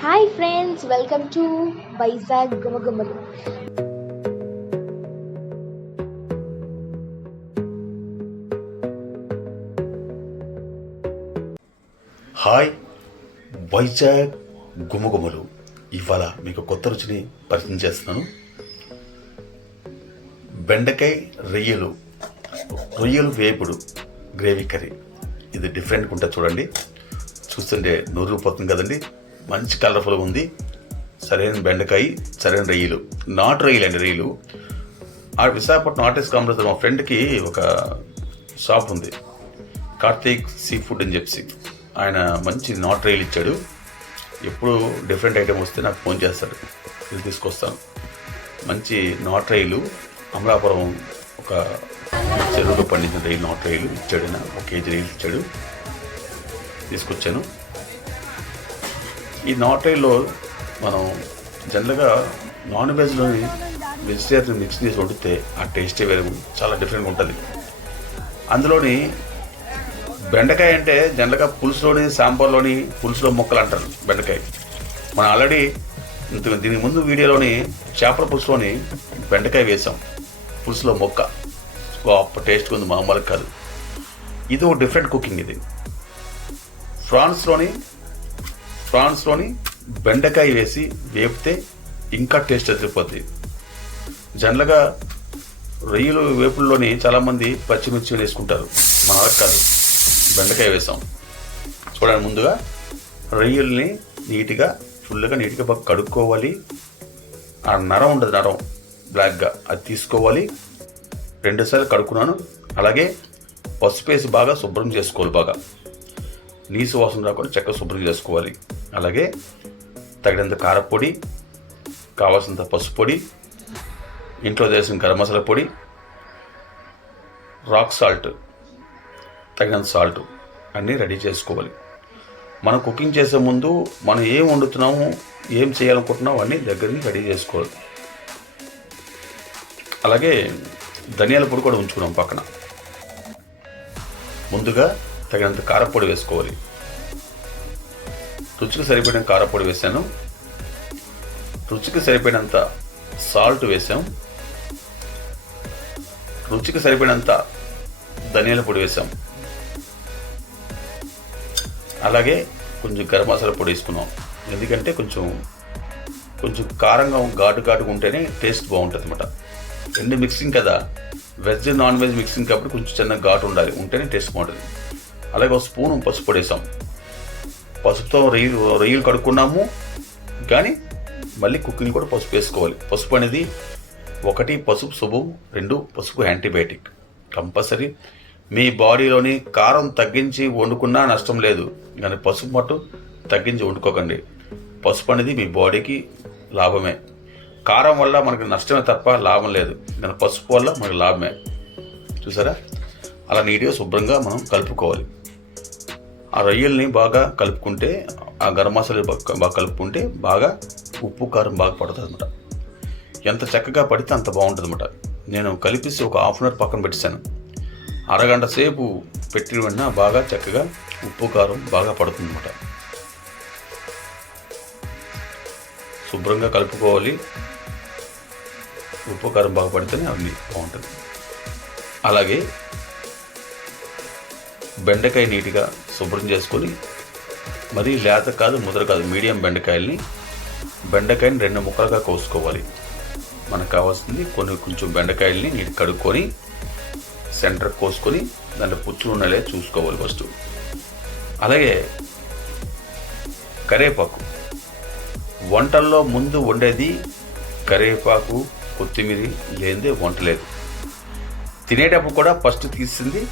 Hi friends welcome to Vizag గుమగుమలు hi Vizag గుమగుమలు ఇవాళ మీకు కొత్త రుచిని పరిచయం చేస్తున్నాను. బెండకాయ రొయ్యలు రొయ్యలు వేపుడు గ్రేవీ కర్రీ. ఇది డిఫరెంట్గా ఉంటుంది చూడండి. చూస్తుంటే నూరు పోతుంది కదండి. మంచి కలర్ఫుల్గా ఉంది. సరైన బెండకాయ సరైన రొయ్యలు. నాటు రొయ్యలు అండి రొయ్యలు. ఆ విశాఖపట్నం ఆర్టిస్ట్ కాంప్లెక్స్ మా ఫ్రెండ్కి ఒక షాప్ ఉంది. కార్తీక్ సీ ఫుడ్ అని చెప్పి ఆయన మంచి నాట్ రైల్ ఇచ్చాడు. ఎప్పుడు డిఫరెంట్ ఐటెం వస్తే నాకు ఫోన్ చేస్తాడు. ఇది తీసుకొస్తాను. మంచి నాట్ రైలు అమలాపురం ఒక చెరువులో పండించిన రైలు నాట్ రైలు ఇచ్చాడు ఆయన. ఒక కేజీ రైలు ఇచ్చాడు. తీసుకొచ్చాను. ఈ నాట్ రైల్లో మనం జనరల్గా నాన్ వెజ్లోని వెజిటేరియన్ మిక్స్ చేసి వండితే ఆ టేస్టే వేరే చాలా డిఫరెంట్గా ఉంటుంది. అందులోని బెండకాయ అంటే జనరల్గా పులుసులోని సాంబార్లోని పులుసులో మొక్కలు అంటారు బెండకాయ. మనం ఆల్రెడీ ఇంత దీని ముందు వీడియోలోని చేపల పులుసులోని బెండకాయ వేసాం. పులుసులో మొక్క. గొప్ప టేస్ట్ ఉంది మామూలు కాదు. ఇది ఒక డిఫరెంట్ కుకింగ్ ఇది. ఫ్రాన్స్లోని ఫ్రాన్స్లోని బెండకాయ వేసి వేపితే ఇంకా టేస్ట్ ఎదిరిపోద్ది జనరల్గా రొయ్యలు వేపుల్లోని చాలామంది పచ్చిమిర్చి వేసుకుంటారు. మన కాదు. బెండకాయ వేసాం. చూడండి ముందుగా రొయ్యల్ని నీట్గా ఫుల్గా నీట్గా బాగా కడుక్కోవాలి. ఆ నరం ఉండదు నరం. బ్లాక్గా. అది తీసుకోవాలి. రెండుసార్లు కడుక్కున్నాను. అలాగే పసుపు వేసి బాగా శుభ్రం చేసుకోవాలి బాగా. నీసు వాసన రాకుండా చక్కగా శుభ్రం చేసుకోవాలి. అలాగే తగినంత కారపొడి కావాల్సినంత పసుపు పొడి ఇంట్లో చేసిన గరం మసాలా పొడి రాక్ సాల్ట్ తగినంత సాల్ట్ అన్నీ రెడీ చేసుకోవాలి. మనం కుకింగ్ చేసే ముందు మనం ఏం వండుతున్నాము ఏం చేయాలనుకుంటున్నాము అన్నీ దగ్గరికి రెడీ చేసుకోవాలి. అలాగే ధనియాల పొడి కూడా ఉంచుకున్నాం పక్కన. ముందుగా తగినంత కారపొడి వేసుకోవాలి. రుచికి సరిపడిన కారపొడి వేసాను రుచికి సరిపడినంత సాల్ట్ వేసాం రుచికి సరిపడినంత ధనియాల పొడి వేసాం అలాగే కొంచెం గరం మసాలా పొడి వేసుకున్నాం. ఎందుకంటే కొంచెం కొంచెం కారంగా ఘాటు ఘాటుగా ఉంటేనే టేస్ట్ బాగుంటుంది అనమాట రెండు మిక్సింగ్ కదా. వెజ్ నాన్ వెజ్ మిక్సింగ్ కాబట్టి కొంచెం చిన్న ఘాటు ఉండాలి. ఉంటేనే టేస్ట్ బాగుంటుంది. అలాగే ఒక స్పూన్ పసుపు పొడి వేసాం పసుపుతో రొయ్యలు రొయ్యలు కడుక్కున్నాము. కానీ మళ్ళీ కుకింగ్ కూడా పసుపు వేసుకోవాలి. పసుపు అనేది ఒకటి పసుపు శుభం రెండు పసుపు యాంటీబయాటిక్. కంపల్సరీ మీ బాడీలోని కారం తగ్గించి వండుకున్నా నష్టం లేదు. కానీ పసుపు మట్టు తగ్గించి వండుకోకండి. పసుపు అనేది మీ బాడీకి లాభమే. కారం వల్ల మనకు నష్టమే తప్ప లాభం లేదు. కానీ పసుపు వల్ల మనకు లాభమే. చూసారా? అలా నీట్గా శుభ్రంగా మనం కలుపుకోవాలి. ఆ రొయ్యల్ని బాగా కలుపుకుంటే ఆ గరం మసాలా బాగా కలుపుకుంటే బాగా ఉప్పు కారం బాగా పడుతుంది అనమాట ఎంత చక్కగా పడితే అంత బాగుంటుంది అనమాట నేను కలిపేసి ఒక హాఫ్ అన్ అవర్ పక్కన పెట్టేశాను. అరగంట సేపు పెట్టిన వెంటనే బాగా చక్కగా ఉప్పు కారం బాగా పడుతుంది అనమాట శుభ్రంగా కలుపుకోవాలి. ఉప్పు కారం బాగా పడితేనే అవి బాగుంటుంది. అలాగే బెండకాయ నీట్గా శుభ్రం చేసుకొని మరీ లేత కాదు ముద్ర కాదు మీడియం బెండకాయల్ని బెండకాయని రెండు ముక్కలుగా కోసుకోవాలి. మనకు కావాల్సింది కొన్ని కొంచెం బెండకాయల్ని నీటి కడుక్కొని సెంటర్ కోసుకొని దాంట్లో పుచ్చులు ఉన్నాయో చూసుకోవాలి ఫస్ట్. అలాగే కరేపాకు. వంటల్లో ముందు వండేది కరివేపాకు కొత్తిమీర లేనిదే వంట లేదు. తినేటప్పుడు కూడా ఫస్ట్ తీసింది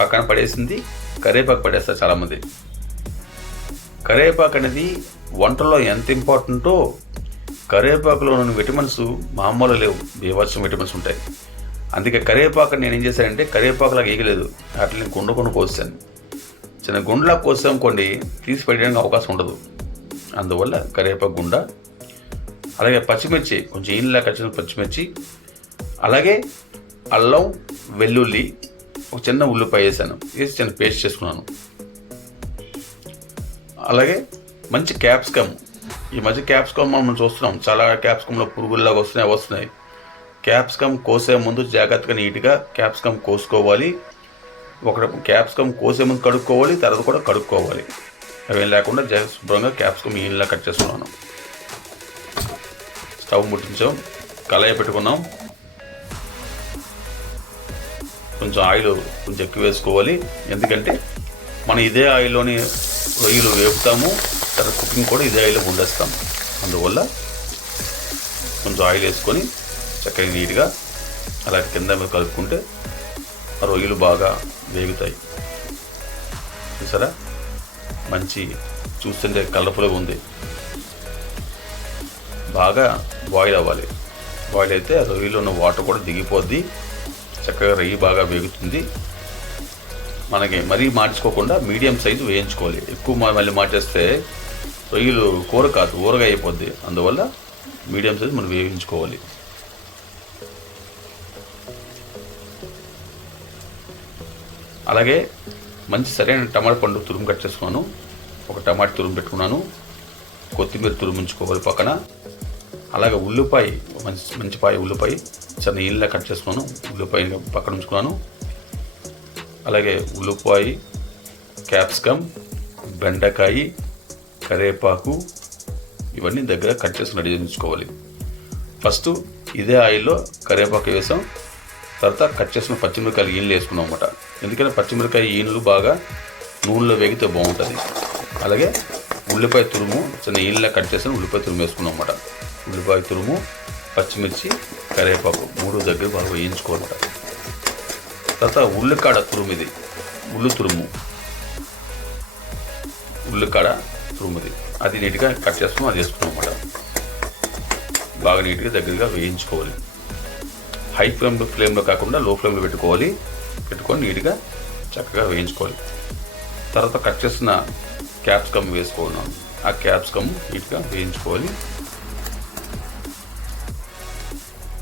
పక్కన పడేసింది కరివేపాకు పడేస్తారు చాలామంది. కరివేపాకు అనేది వంటలో ఎంత ఇంపార్టెంటో కరివేపాకులో ఉన్న విటమిన్స్ మామూలు లేవు. బీభత్సం విటమిన్స్ ఉంటాయి. అందుకే కరివేపాకు నేను ఏం చేశానంటే కరివేపాకులాగా ఈగలేదు. అట్లా గుండ కొన్ని కోసాను చిన్న గుండెలా కోసాం కొన్ని తీసి పెట్టడానికి అవకాశం ఉండదు. అందువల్ల కరివేపాకు గుండ అలాగే పచ్చిమిర్చి కొంచెం ఈనలా కచ్చిన పచ్చిమిర్చి అలాగే అల్లం వెల్లుల్లి ఒక చిన్న ఉల్లిపాయ వేసాను. వేసి చిన్న పేస్ట్ చేసుకున్నాను. అలాగే మంచి క్యాప్సికమ్. ఈ మధ్య క్యాప్సికమ్ మనం చూస్తున్నాం. చాలా క్యాప్సికంలో పురుగుల్లాగా వస్తున్నాయి వస్తున్నాయి. క్యాప్సికమ్ కోసే ముందు జాగ్రత్తగా నీట్గా క్యాప్సికమ్ కోసుకోవాలి. ఒక క్యాప్సికమ్ కోసే ముందు కడుక్కోవాలి తర్వాత కూడా కడుక్కోవాలి. అవేం లేకుండా జా- శుభ్రంగా క్యాప్సికమ్ ఈయనలా కట్ చేసుకున్నాను. స్టవ్ ముట్టించాం. కళాయి పెట్టుకున్నాం. కొంచెం ఆయిల్ కొంచెం ఎక్కువ వేసుకోవాలి. ఎందుకంటే మనం ఇదే ఆయిల్లోని రొయ్యలు వేపుతాము తర్వాత కుకింగ్ కూడా ఇదే ఆయిల్లో వండేస్తాం అందువల్ల కొంచెం ఆయిల్ వేసుకొని చక్కగా నీట్గా అలా కింద మీద కలుపుకుంటే ఆ రొయ్యలు బాగా వేగుతాయి. చూసారా? మంచి చూస్తుంటే కలర్ఫుల్గా ఉంది. బాగా బాయిల్ అవ్వాలి. బాయిల్ అయితే ఆ రొయ్యలో ఉన్న వాటర్ కూడా దిగిపోద్ది. చక్కగా రొయ్యి బాగా వేగుతుంది. మనకి మరీ మార్చుకోకుండా మీడియం సైజు వేయించుకోవాలి. ఎక్కువ మళ్ళీ మార్చేస్తే రొయ్యలు కూర కాదు ఊరగా అయిపోద్ది. అందువల్ల మీడియం సైజు మనం వేయించుకోవాలి. అలాగే మంచి సరైన టమాటా పండు తురుము కట్ చేసుకున్నాను. ఒక టమాటా తురుము పెట్టుకున్నాను. కొత్తిమీర తురుము ఉంచుకోవాలి పక్కన. అలాగే ఉల్లిపాయ మంచి మంచి పాయ ఉల్లిపాయ చిన్న నీళ్ళ కట్ చేసుకున్నాను. ఉల్లిపాయ పక్కన ఉంచుకున్నాను. అలాగే ఉల్లిపాయ క్యాప్సికమ్ బెండకాయ కరివేపాకు ఇవన్నీ దగ్గర కట్ చేసుకుని రెడీ ఉంచుకోవాలి ఫస్ట్ ఇదే ఆయిల్లో కరివేపాకు వేసాం. తర్వాత కట్ చేసిన పచ్చిమిరకాయలు ఈళ్ళు వేసుకున్నాం అనమాట ఎందుకంటే పచ్చిమిరకాయ ఈనలు బాగా నూనెలో వేగితే బాగుంటుంది. అలాగే ఉల్లిపాయ తురుము చిన్న ఈళ్ళ కట్ చేసిన ఉల్లిపాయ తురుము వేసుకున్నాం అనమాట ఉల్లిపాయ తురుము పచ్చిమిర్చి కరివేపాకు మూడు దగ్గర బాగా వేయించుకోవాలి తర్వాత ఉల్లికాడ తురుము ఇది ఉల్లి తురుము. ఉల్లికాడ తురుముది. అది నీట్గా కట్ చేసుకుని అది వేసుకున్నాం అనమాట బాగా నీట్గా దగ్గరగా వేయించుకోవాలి. హై ఫ్లేమ్ ఫ్లేమ్లో కాకుండా లో ఫ్లేమ్లో పెట్టుకోవాలి. పెట్టుకొని నీట్గా చక్కగా వేయించుకోవాలి. తర్వాత కట్ చేసిన క్యాప్సికమ్ వేసుకున్నాం ఆ క్యాప్సికమ్ నీట్గా వేయించుకోవాలి.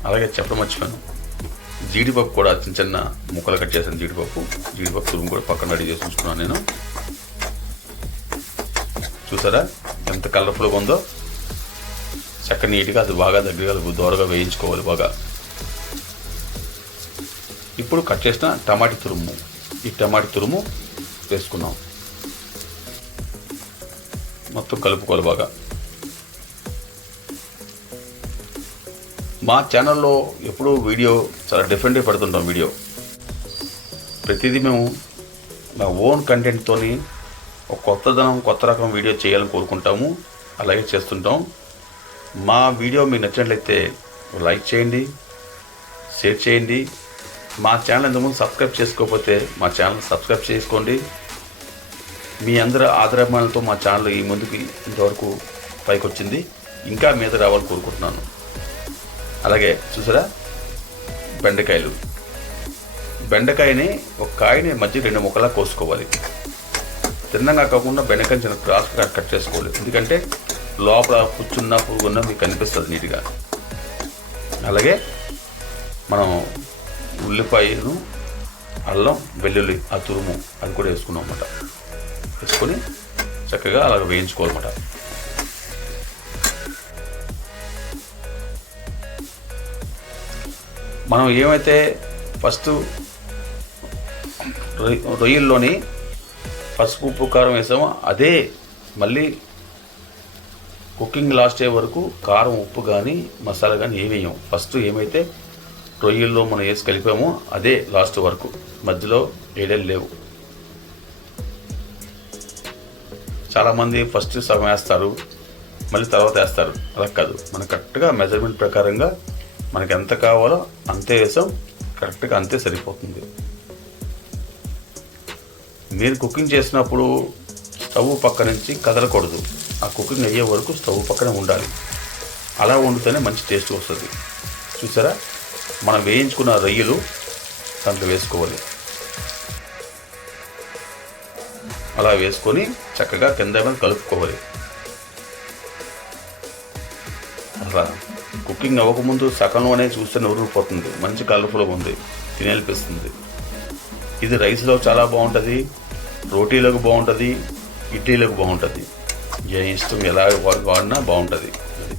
అలాగే చెప్పడం మర్చిపోయాను. జీడిపప్పు కూడా చిన్న చిన్న ముక్కలు కట్ చేశాను జీడిపప్పు. జీడిపప్పు తురుము కూడా పక్కన రెడీ చేసి ఉంచుకున్నాను నేను. చూసారా? ఎంత కలర్ఫుల్గా ఉందో. చక్క నీట్గా అది బాగా దగ్గరగా దూరగా వేయించుకోవాలి బాగా. ఇప్పుడు కట్ చేసిన టమాటీ తురుము. ఈ టమాటీ తురుము వేసుకున్నాం. మొత్తం కలుపుకోవాలి బాగా. మా ఛానల్లో ఎప్పుడూ వీడియో చాలా డిఫరెంట్గా పెడుతుంటాం వీడియో. ప్రతిదీ మేము మా ఓన్ కంటెంట్తోని ఒక కొత్తదనం కొత్త రకం వీడియో చేయాలని కోరుకుంటాము. అలాగే చేస్తుంటాం. మా వీడియో మీకు నచ్చినట్లయితే లైక్ చేయండి షేర్ చేయండి. మా ఛానల్ ఇంతకుముందు సబ్స్క్రైబ్ చేసుకోకపోతే మా ఛానల్ సబ్స్క్రైబ్ చేసుకోండి. మీ అందరి ఆదరాభిమానులతో మా ఛానల్ ఈ ముందుకి ఇంతవరకు పైకి వచ్చింది ఇంకా మీద రావాలని కోరుకుంటున్నాను. అలాగే చూసారా? బెండకాయలు. బెండకాయని ఒక కాయని మధ్య రెండు ముక్కలా కోసుకోవాలి. తిన్నగా కాకుండా బెండకాయని చిన్న క్రాస్ కట్ చేసుకోవాలి. ఎందుకంటే లోపల పుచ్చున్న పురుగున్న మీకు కనిపిస్తుంది నీట్గా. అలాగే మనం ఉల్లిపాయను అల్లం వెల్లుల్లి ఆ తురుము అది కూడా వేసుకున్నాం అన్నమాట. వేసుకొని చక్కగా అలా వేయించుకోవాలన్నమాట. మనం ఏమైతే ఫస్ట్ రొయ్య రొయ్యల్లోని పసుపు ఉప్పు కారం వేసామో అదే మళ్ళీ కుకింగ్ లాస్ట్ అయ్యే వరకు కారం ఉప్పు కానీ మసాలా కానీ ఏమి వేయం. ఫస్ట్ ఏమైతే రొయ్యల్లో మనం వేసి కలిపామో అదే లాస్ట్ వరకు. మధ్యలో ఏడేళ్ళు లేవు. చాలామంది ఫస్ట్ సగం వేస్తారు మళ్ళీ తర్వాత వేస్తారు. అలా కాదు. మనం కరెక్ట్గా మెజర్మెంట్ ప్రకారంగా మనకి ఎంత కావాలో అంతే వేసాం. కరెక్ట్గా అంతే సరిపోతుంది. మీరు కుకింగ్ చేసినప్పుడు స్టవ్ పక్క నుంచి కదలకూడదు. ఆ కుకింగ్ అయ్యే వరకు స్టవ్ పక్కనే ఉండాలి. అలా వండితేనే మంచి టేస్ట్ వస్తుంది. చూసారా? మనం వేయించుకున్న రొయ్యలు దాంట్లో వేసుకోవాలి. అలా వేసుకొని చక్కగా కింద కలుపుకోవాలి. అలా. కుకింగ్ అవ్వకముందు సగంలోనే చూస్తే నూరిపోతుంది మంచి కలర్ఫుల్గా ఉంది. తినేల్పిస్తుంది ఇది రైస్లో చాలా బాగుంటుంది. రోటీలకు బాగుంటుంది. ఇడ్లీలకు బాగుంటుంది. ఏ ఇష్టం ఎలా వాడినా బాగుంటుంది. అది.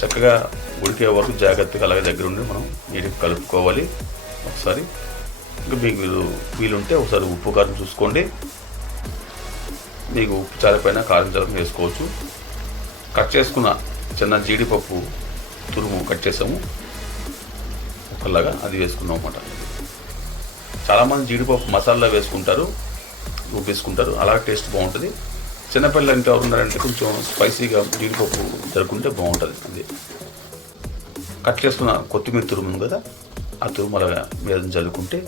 చక్కగా ఉడికే వరకు జాగ్రత్తగా అలాగే దగ్గర ఉండి మనం నీటికి కలుపుకోవాలి. ఒకసారి ఇంకా మీకు వీలు వీలుంటే ఒకసారి ఉప్పు కారం చూసుకోండి. మీకు ఉప్పు చాలిపోయినా కారం చాలపైన వేసుకోవచ్చు. కట్ చేసుకున్న చిన్న జీడిపప్పు తురుము కట్ చేసాము. ఒకలాగా అది వేసుకున్నాం అన్నమాట. చాలామంది జీడిపప్పు మసాలా వేసుకుంటారు వేసుకుంటారు అలా టేస్ట్ బాగుంటుంది. చిన్నపిల్లలు అంటే ఎవరు ఉన్నారంటే కొంచెం స్పైసీగా జీడిపప్పు జరుపుకుంటే బాగుంటుంది. అది కట్ చేసుకున్న కొత్తిమీర తురుము ఉంది కదా ఆ తురుము అలా మీద చల్లుకుంటే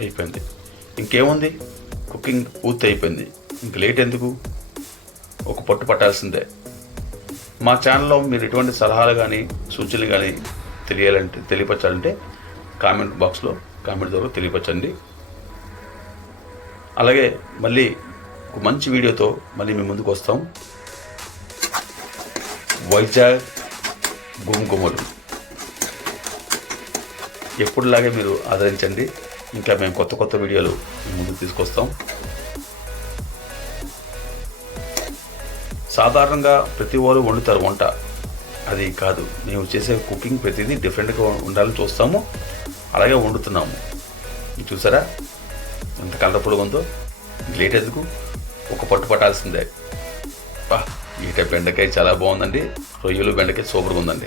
అయిపోయింది. ఇంకేముంది? కుకింగ్ పూర్తి అయిపోయింది. ఇంక లేట్ ఎందుకు? ఒక పట్టు పట్టాల్సిందే. మా ఛానల్లో మీరు ఎటువంటి సలహాలు కానీ సూచనలు కానీ తెలియాలంటే తెలియపరచాలంటే కామెంట్ బాక్స్లో కామెంట్ ద్వారా తెలియపరచండి. అలాగే మళ్ళీ ఒక మంచి వీడియోతో మళ్ళీ మేము ముందుకు వస్తాం. వైజాగ్ గుమ్గుమలు. ఎప్పుడులాగే మీరు ఆదరించండి. ఇంకా మేము కొత్త కొత్త వీడియోలు ముందుకు తీసుకొస్తాం. సాధారణంగా ప్రతి వారు వండుతారు వంట. అది కాదు. మేము చేసే కుకింగ్ ప్రతిదీ డిఫరెంట్గా ఉండాలని చూస్తాము. అలాగే వండుతున్నాము. చూసారా? ఎంత కలర్ఫుల్గా ఉందో. లేట్ ఎందుకు? ఒక పట్టు పట్టాల్సిందే. ఈ టైప్ బెండకాయ చాలా బాగుందండి. రొయ్యలు బెండకాయ సూపర్గా ఉందండి.